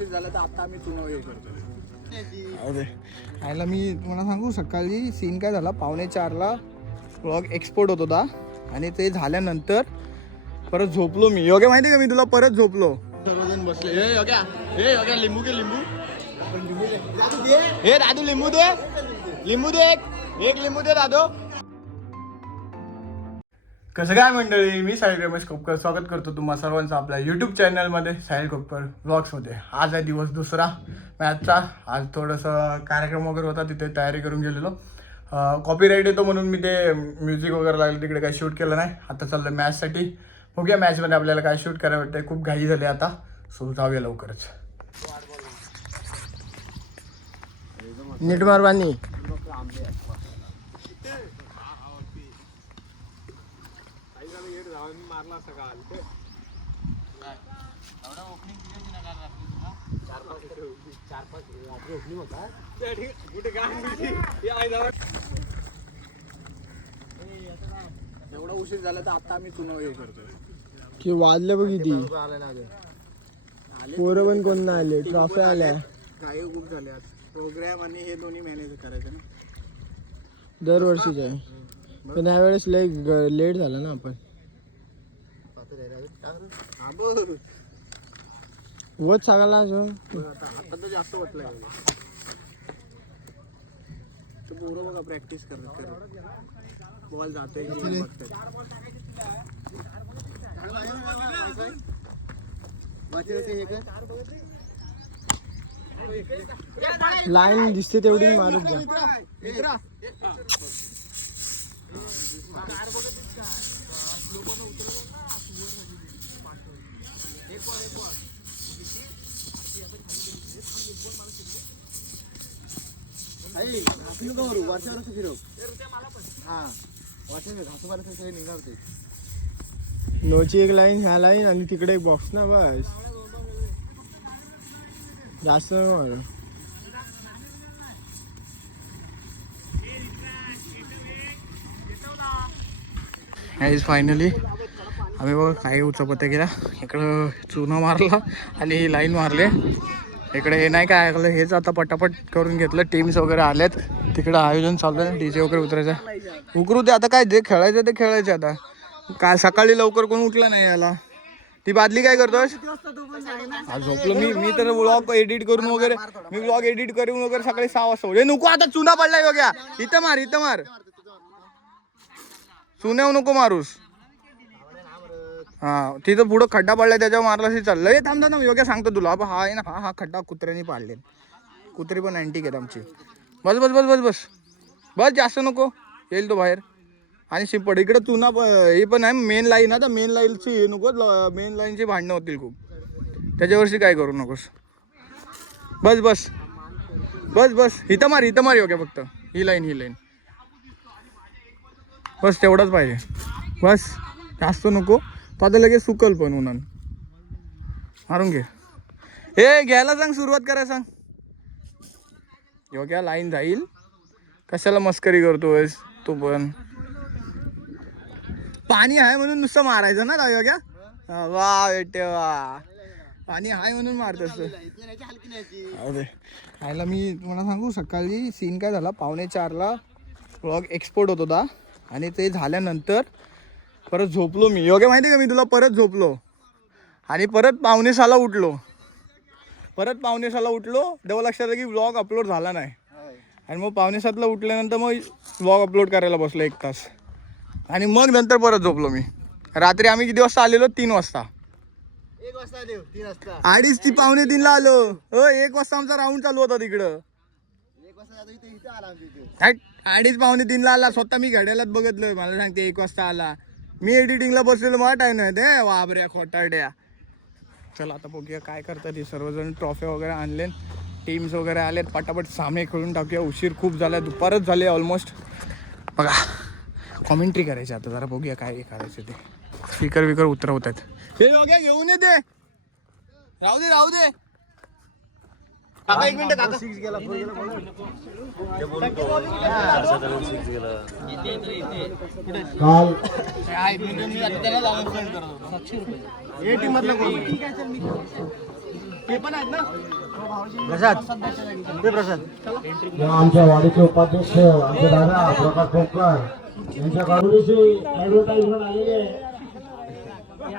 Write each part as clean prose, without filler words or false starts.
उशीर झाला तर आता आम्ही चुनाव हे करतो. आयला मी तुम्हाला सांगू, सकाळी सीन काय झाला, 3:45ला व्लॉग एक्सपोर्ट होत होता आणि ते झाल्यानंतर परत झोपलो मी. योग्य माहिती का, मी तुला परत झोपलो. सर्वजण बसले. हे योग्या लिंबू घे, लिंबू. हे दादू लिंबू दे, लिंबू दे, एक लिंबू दे दादू. कसं काय मंडळी, मी साहिल रमेश खोपकर स्वागत करतो तुम्हा सर्वांचं आपल्या यूट्यूब चॅनलमध्ये, साहिल खोपकर व्लॉग्समध्ये. आज आहे दिवस दुसरा मॅचचा. आज थोडंसं कार्यक्रम वगैरे होता, तिथे तयारी करून गेलेलो. कॉपीराईट येतो म्हणून मी ते म्युझिक वगैरे लागलं तिकडे काही शूट केलं नाही. आता चाललं मॅचसाठी. बघूया मॅचमध्ये आपल्याला काय शूट करायला वाटतंय. खूप घाई झाली आता, सो जाऊया लवकरच. नीट मार पाणी. एवढा उशीर झाला तर आता आम्ही चुनाव हे करतो. की वाजले बघ किती. पोरं पण कोण नाही आले, ट्रॉफी आल्या. काही खूप झाले आज. प्रोग्राम आणि हे दोन्ही मॅनेज करायचं ना. दरवर्षीच आहे, पण यावेळेस लय लेट झाला ना आपण. वच सांगायला आता तर जास्त वाटलंय. पोरं बघा प्रॅक्टिस करत बॉल जाते. लाईन दिसते तेवढी मारत जा. नोची एक लाईन, ह्या लाईन आणि तिकडे एक बॉक्स ना, बस. जास्त फायनली आम्ही बघा काही उचापत्या केला. इकडं चुना मारला आणि ही लाईन मारले. इकडे हे नाही काय ऐकलं, हेच आता पटापट करून घेतलं. टीम्स वगैरे आलेत, तिकडं आयोजन चालू आहे. डीजे वगैरे उतरायचं, उकरू ते आता. काय जे खेळायचं ते खेळायचं आता. काय सकाळी लवकर कोण उठलं नाही याला. ती बादली काय करतोस? आज झोपलो मी तर व्लॉग एडिट करून वगैरे, सकाळी 6 वाजता. हे नको आता, चुना पडलाय बघा. इथं मार चुन्यावर नको मारूस. हा, तिथं पुढं खड्डा पडलाय, त्याच्यावर मारला असे चाललंय. थांब योग्य सांगतो तुला. हा आहे ना, हा खड्डा कुत्र्याने पाडले. कुत्री पण अँटिक आहेत आमची. बस जास्त नको, येईल तो बाहेर. आणि शिंपड इकडे चुना हे पण आहे. मेन लाईन आता, मेन लाईनची हे नको, मेन लाईनची भांडणं होतील खूप. त्याच्यावरची काय करू नकोस. बस इथं मार योग्य. फक्त ही लाईन बस, तेवढंच पाहिजे. बस जास्त नको, तो आता लगेच सुकल पण उन्हान. मारून घे. हे घ्यायला सांग, सुरुवात करायला सांग. योग्य लाईन जाईल, कशाला मस्करी करतोयस तू पण. पाणी आहे म्हणून नुसतं मारायचं ना योग्या. वा बेटे वा, पाणी आहे म्हणून मारतोस. आयला मी तुम्हाला सांगू, सकाळी सीन काय झाला, 3:45ला व्लॉग एक्सपोर्ट होत होता आणि ते झाल्यानंतर परत झोपलो मी. योग्य माहिती का, मी तुला परत झोपलो आणि परत 5:45ला उठलो. तेव्हा लक्षात आलं की व्लॉग अपलोड झाला नाही. आणि मग 6:45ला उठल्यानंतर मग व्लॉग अपलोड करायला बसलो 1 तास. आणि मग नंतर परत झोपलो मी. रात्री आम्ही किती वाजता आलेलो? 3 वाजता. 2:30 ती 2:45ला आलो. 1 वाजता आमचा राऊंड चालू होता तिकडं. 2:30-2:45ला आला. स्वतः मी घड्याळात बघितलं, मला सांगते 1 वाजता आला. मी एडिटिंगला बसलेलो, मला टाइम नाही ते. वाबऱ्या खोटाड्या. चला आता बघूया काय करतात हे सर्वजण. ट्रॉफी वगैरे आणले, टीम्स वगैरे आलेत. पटापट सामने खेळून टाकूया. उशीर खूप झाला, दुपारच झाले ऑलमोस्ट. बघा कॉमेंट्री करायची आता, जरा बघूया काय करायचं ते. स्पीकर उतरवत आहेत. हे बघा, घेऊन येते. राहू दे. काका 1 मिनिट. काका 6 गेला. ते पण आहेत ना. आमच्या वाडीचे उपाध्यक्ष आमचे दादा प्रकाश खोपकर यांच्याकडून ऍडव्हर्टाइजमेंट आलेली आहे.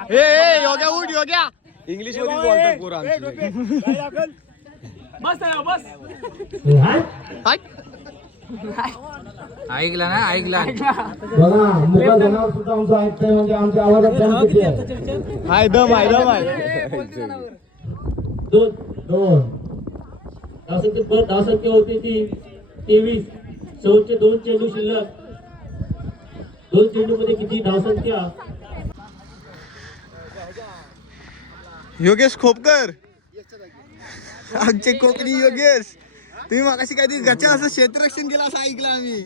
ए योग्या उठ योग्या इंग्लिश मध्ये बोलतात पोरं ऐकला ना ऐकला बघा मुका जनावर सुद्धा आमचं ऐकतंय म्हणजे आमच्या आवाजात दम किती आहे. हाय दम आहे दोन धावसंख्या होती ती 23. शेवटचे 2 चेंडू शिल्लक. 2 चेंडू मध्ये किती धावसंख्या. योगेश खोपकर आमचे कोकणी योगेश. तुम्ही मागाशी काहीतरी गचाल असं क्षेत्ररक्षण केलं असं ऐकलं आम्ही.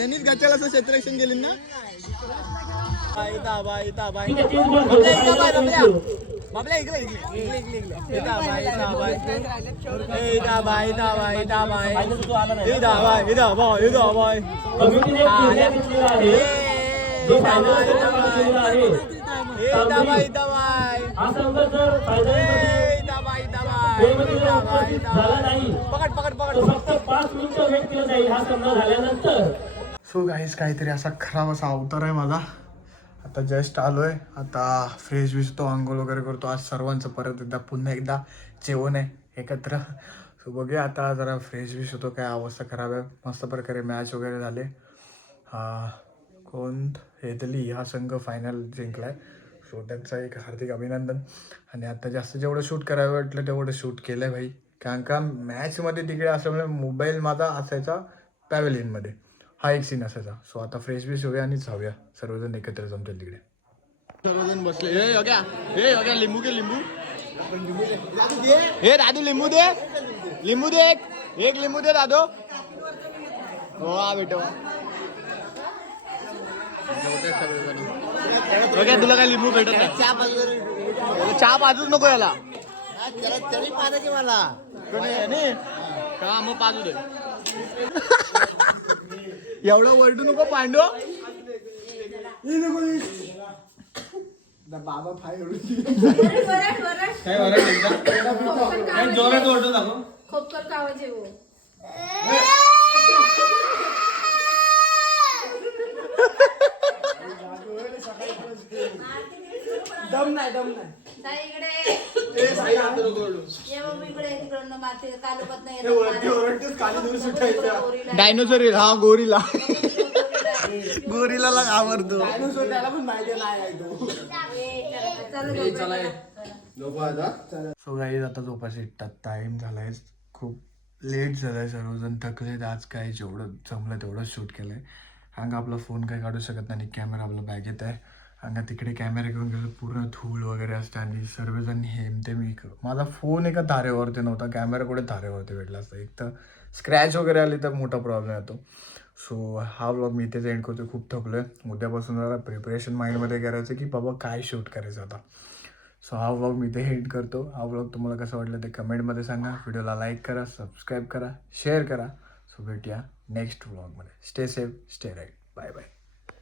यांनीच गचाल असं क्षेत्ररक्षण केलं ना. बाबल्या इकडे सो गाईस काहीतरी असा खराब असा अवतार आहे माझा. आता जस्ट आलोय. आता फ्रेश विसतो आंघोळ वगैरे करतो. आज सर्वांचं परत एकदा पुन्हा एकदा जेवण आहे एकत्र. सो बघूया आता जरा फ्रेश विश होतो. काय अवस्था खराब आहे. मस्त प्रकारे मॅच वगैरे झाले. कोण इटली हा संघ फायनल जिंकलाय. सो त्यांचं एक हार्दिक अभिनंदन. आणि आता जास्त जेवढं शूट करावं वाटलं तेवढं शूट केलं आहे भाई. कारण का मॅचमध्ये तिकडे असल्यामुळे मोबाईल माझा असायचा पॅव्हलियनमध्ये. हा एक सीन असायचा. सो आता फ्रेश बीश होऊया आणि जाऊया सर्वजण एकत्र जमतील तिकडे. सर्वजण बसले. हे योग्या लिंबू घे लिंबू. हे दादू लिंबू दे. लिंबू दे एक लिंबू दे दादू. हो हा बेटो. ओके तुला काय लिंबू भेटत नाही. चहा पाजूच नको याला. तरी पाजायची मला का मग पाजू दे. एवढं वरडू नको पांडू. बाबा फाय काय जोरात ओरडू दाखव. खोपकर का आवाज येऊ. दम नाही डायनोसॉर हा गोरीला. गोरीला आवडतो. सो गाईज आता झोपायचे टाइम झालाय. खूप लेट झालाय. सर्वजण थकलेत. आज काय जेवढं जमलं तेवढं शूट केलंय. अंगा आपला फोन काही काढू शकत नाही. कॅमेरा आपला बॅगेत आहे. अंगा तिकडे कॅमेरा घेऊन गेलो. पूर्ण धूळ वगैरे असते आणि सर्वजण हेमते. मी माझा फोन एका तारेवरती नव्हता. कॅमेरा कुठे तारेवरती भेटला असता. एक तर स्क्रॅच वगैरे आली तर मोठा प्रॉब्लेम येतो. सो हा व्लॉग मी इथेच एंड करतो. खूप थकलो आहे. उद्यापासून जरा प्रिपरेशन माइंडमध्ये करायचं की बाबा काय शूट करायचं आता. सो हा व्लॉग मी इथे एंड करतो. हा व्लॉग तुम्हाला कसं वाटलं ते कमेंटमध्ये सांगा. व्हिडिओला लाईक करा, सबस्क्राईब करा, शेअर करा. सो भेटूया नेक्स्ट व्लॉगमध्ये. Stay safe, stay right. Bye bye.